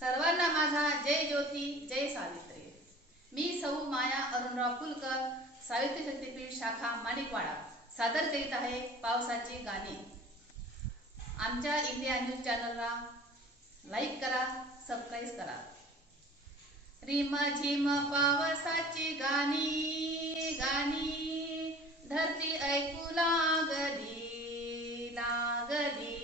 सर्वांना माझा जय ज्योती जय सावित्री. मी सौ माया अरुणराव कुलकर सावित्री शक्तीपीठ शाखा माणिकवाडा. सादर करीत आहे पावसाची गाणी. आमच्या इंडिया न्यूज चॅनलला लाईक करा सबस्क्राईब करा. रिम झिम पावसाची गाणी गाणी. धरती ऐकू लागली लागली.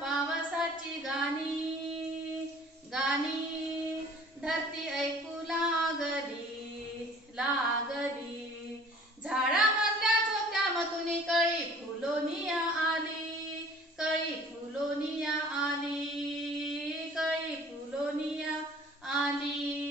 पावसाची गाणी गाणी धरती ऐकू लागली लागली. झाडामधल्या झोक्या मधून कळी फुलोनिया आली कळी फुलोनिया आली कळी फुलोनिया आली.